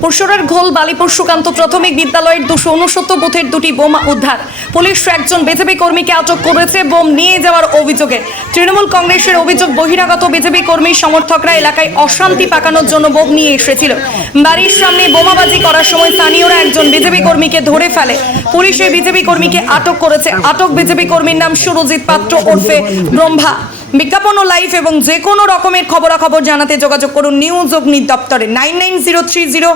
পরশুরার ঘোল বালিপুর সুকান্ত প্রাথমিক বিদ্যালয়ের দুশো উনসত্তর বুথের দুটি বোমা উদ্ধার। পুলিশ একজন বিজেপি কর্মীকে আটক করেছে, বোম নিয়ে যাওয়ার অভিযোগে। তৃণমূল কংগ্রেসের অভিযোগ বহিরাগত বিজেপি কর্মী সমর্থকরা এলাকায় অশান্তি পাকানোর জন্য বোম নিয়ে এসেছিল। বাড়ির সামনে বোমাবাজি করার সময় স্থানীয়রা একজন বিজেপি কর্মীকে ধরে ফেলে। পুলিশ এই বিজেপি কর্মীকে আটক করেছে। আটক বিজেপি কর্মীর নাম সুরজিৎ পাত্র ওরফে ব্রহ্মা। বিজ্ঞাপন ও লাইভ এবং যে কোনো রকমের খবরাখবর জানাতে যোগাযোগ করুন নিউজ অগ্নি দপ্তরে। Nine nine zero three zero,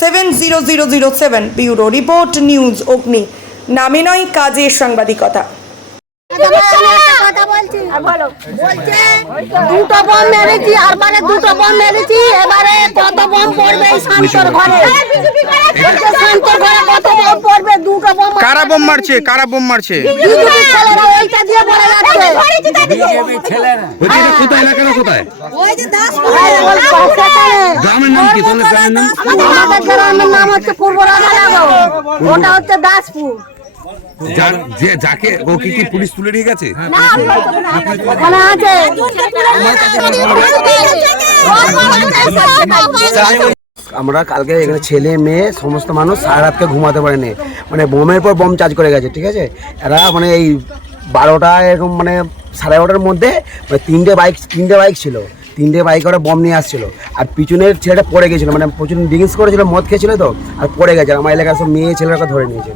seven zero zero zero seven bureau report news Agni নামে নয়, কাজের সাংবাদিকতা। কথা বলছি। বলছে দুটো বম মেরেছি আর মানে দুটো বম মেরেছি এবারে কত বম পড়বে এই শান্তর ঘরে? শান্তর ঘরে কত বম পড়বে দুটো বম কারা বোম মারছে? কারা বোম মারছে? ছেলেরা ওইটা দিয়ে বলে যাচ্ছে। বলছি এটা কোথায় কোথায়? ওই যে গ্রামের নাম কি? তোমাদের গ্রামের নাম? আমাদের গ্রামের নাম হচ্ছে পূর্ব রাজানগর ওটা হচ্ছে দাসপুর। যে যাকে ও কি কি পুলিশ তুলে নিয়ে গেছে? আমরা কালকে এখানে ছেলে মেয়ে সমস্ত মানুষ সারা রাতকে ঘুমাতে পারেনি। মানে বোমের পর বোম চার্জ করে গেছে ঠিক আছে? এরা মানে এই বারোটা এরকম মানে সাড়ে এগারোটার মধ্যে মানে তিনটে বাইক তিনটে বাইক ছিল। তিনটে বাইক ওরা বম নিয়ে আসছিল। আর পিছনের ছেলেটা পড়ে গেছিল। মানে প্রচুর ড্রিঙ্কস করেছিল মদ খেয়েছিল তো আর পড়ে গেছে। আমার এলাকার সব মেয়ে ছেলেরা ধরে নিয়েছে।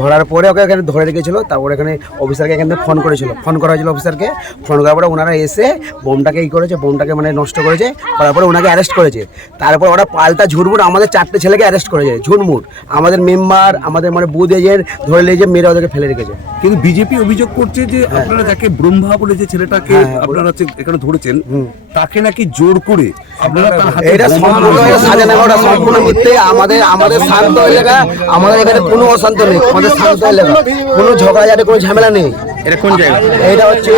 ধরার পরে ওকে এখানে ধরে রেখেছিল তারপরে এখানে অফিসারকে এখান থেকে ফোন করেছিল। ফোন করা হয়েছিল অফিসারকে ফোন করার পরে ওনারা এসে বোমটাকে ই করেছে বোমটাকে মানে নষ্ট করেছে করার পরে ওনাকে অ্যারেস্ট করেছে। তারপর ওরা পাল্টা ঝুটমুট আমাদের চারটে ছেলেকে অ্যারেস্ট করেছে ঝুটমুট আমাদের মেম্বার আমাদের মানে বুথ এজেন্ট ধরে নিয়ে যে মেয়েরা ওদেরকে ফেলে রেখেছে। কিন্তু বিজেপি অভিযোগ করছে যে আপনারা যাকে ব্রহ্মা বলে যে ছেলেটাকে হ্যাঁ, হ্যাঁ, আপনারা হচ্ছে এখানে ধরেছেন তাকে নাকি জোর করে আপনারা এটা সম্পূর্ণ সাজানো সম্পূর্ণ মিথ্যে। আমাদের আমাদের শান্ত এলাকা আমাদের এখানে কোনো অশান্ত নেই। আমাদের শান্ত এলাকা কোনো ঝগড়াঝাটি কোনো ঝামেলা নেই। এটা কোন জায়গা? এটা হচ্ছে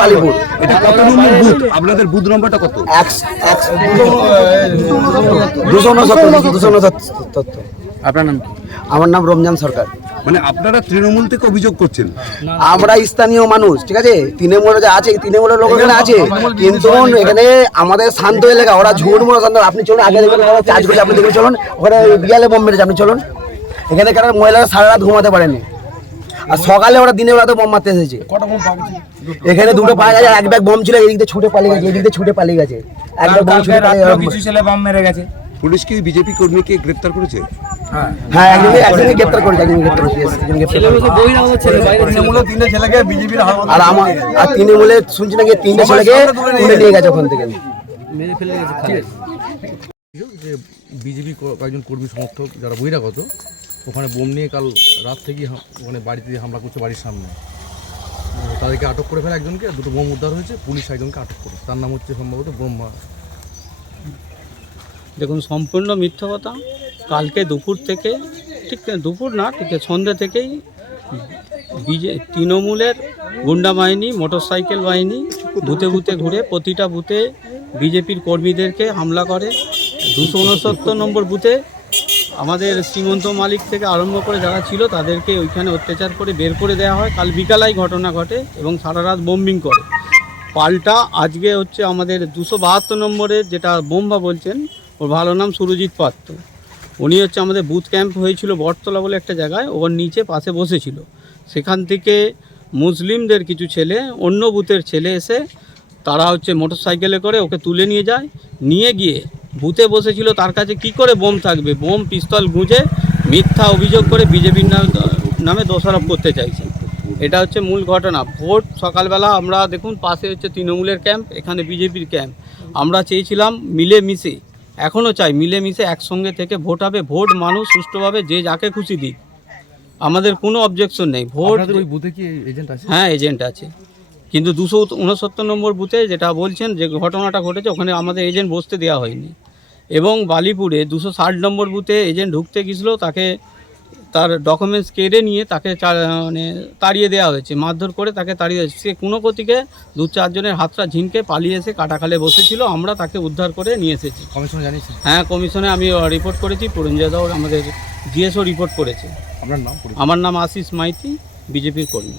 বালিপুর। এটা কত নম্বর বুথ? আপনাদের বুথ নম্বরটা কত? দুশো উনসত্তর দুশো উনসত্তর আপনার নাম আমার নাম রমজান সরকার। মানে আপনারা তৃণমূল থেকে অভিযোগ করছেন। আমরা স্থানীয় মানুষ ঠিক আছে? তৃণমূল যে আছে তৃণমূলের লোক এখানে আছে। কিন্তু এখানে আমাদের শান্ত এলাকা ওরা ঝুট মোড়া শান্ত। আপনি চলুন আগে দেখবেন ওরা চার্জ করছে আপনি দেখুন চলুন। ওখানে বিয়ালে বোম মেরেছে আপনি চলুন। এখানে কারণ মহিলারা সারা রাত ঘুমাতে পারেনি। আর সকালে ওরা দিনের বেলাতে বোম মারতে এসেছে। এখানে দুটো পাওয়া গেছে এক ব্যাগ বোম ছিল এদিক দিয়ে ছুটে পালিয়ে গেছে এদিক দিয়ে ছুটে পালিয়ে গেছে। এক ব্যাগ বোম ছুটে পালিয়ে গেছে। পুলিশ কি বিজেপি কর্মীকে গ্রেফতার করেছে? হ্যাঁ। একজনকে একজনকে গ্রেপ্তার করেছে একজনকে গ্রেপ্তার করেছে yes, একজনকে গ্রেপ্তার করেছে। আর আমার আর তৃণমূলে শুনছি নাকি তিনটে ছেলেকে তুলে নিয়ে গেছে। ওখান থেকে। যে বিজেপি কয়েকজন কর্মী সমর্থক যারা বহিরাগত ওখানে বোম নিয়ে কাল রাত থেকেই ওখানে বাড়িতে হামলা করছে বাড়ির সামনে। তাদেরকে আটক করে ফেলে একজনকে দুটো বোম উদ্ধার হয়েছে, পুলিশ একজনকে আটক করে তার নাম হচ্ছে সম্ভবত ব্রহ্মা। দেখুন, সম্পূর্ণ মিথ্যা কথা। কালকে দুপুর থেকে, ঠিক, দুপুর না, ঠিক, সন্ধ্যা থেকেই বিজে, তৃণমূলের গুন্ডা বাহিনী, মোটরসাইকেল বাহিনী বুথে বুথে ঘুরে, প্রতিটা বুথে বিজেপির কর্মীদেরকে হামলা করে। দুশো উনসত্তর নম্বর বুথে আমাদের শ্রীমন্ত মালিক থেকে আরম্ভ করে যারা ছিল তাদেরকে ওইখানে অত্যাচার করে বের করে দেওয়া হয়। কাল বিকালাই ঘটনা ঘটে এবং সারা রাত বোম্বিং করে। পাল্টা আজকে হচ্ছে আমাদের দুশো বাহাত্তর নম্বরের যেটা বোম্বা বলছেন, ওর ভালো নাম সুরজিৎ পাত্র। উনি হচ্ছে আমাদের বুথ ক্যাম্প হয়েছিল বটতলা বলে একটা জায়গায়, ওর নিচে পাশে বসেছিল। সেখান থেকে মুসলিমদের কিছু ছেলে, অন্য বুথের ছেলে এসে তারা হচ্ছে মোটরসাইকেলে করে ওকে তুলে নিয়ে যায়। নিয়ে গিয়ে বুথে বসেছিল তার কাছে কি করে বোম থাকবে? বোম পিস্তল গুঁজে মিথ্যা অভিযোগ করে বিজেপির নামে দোষারোপ করতে চাইছে। এটা হচ্ছে মূল ঘটনা। ভোট সকালবেলা আমরা দেখুন পাশে হচ্ছে তৃণমূলের ক্যাম্প এখানে বিজেপির ক্যাম্প। আমরা চেয়েছিলাম মিলে মিশে এখনও চাই মিলে মিশে একসঙ্গে থেকে ভোট হবে। ভোট মানুষ সুষ্ঠুভাবে যে যাকে খুশি দিক। আমাদের কোনো অবজেকশন নেই। ভোট বুথে কি এজেন্ট আছে? হ্যাঁ এজেন্ট আছে। কিন্তু দুশো উনসত্তর নম্বর বুথে যেটা বলছেন যে ঘটনাটা ঘটেছে ওখানে আমাদের এজেন্ট বসতে দেওয়া হয়নি। এবং বালিপুরে দুশো ষাট নম্বর বুথে এজেন্ট ঢুকতে গেছিল তাকে তার ডকুমেন্টস কেড়ে নিয়ে তাকে মানে তাড়িয়ে দেওয়া হয়েছে মারধর করে তাকে তাড়িয়ে সে কোনো গতিকে দু চারজনের হাতটা ঝিমকে পালিয়ে এসে কাটাখালে বসেছিল আমরা তাকে উদ্ধার করে নিয়ে এসেছি। কমিশন জানিয়েছে হ্যাঁ কমিশনে আমি রিপোর্ট করেছি পুরঞ্জয় দাও আমাদের জিএসও রিপোর্ট করেছে। আপনার নাম আমার নাম আশিস মাইতি বিজেপির কর্মী।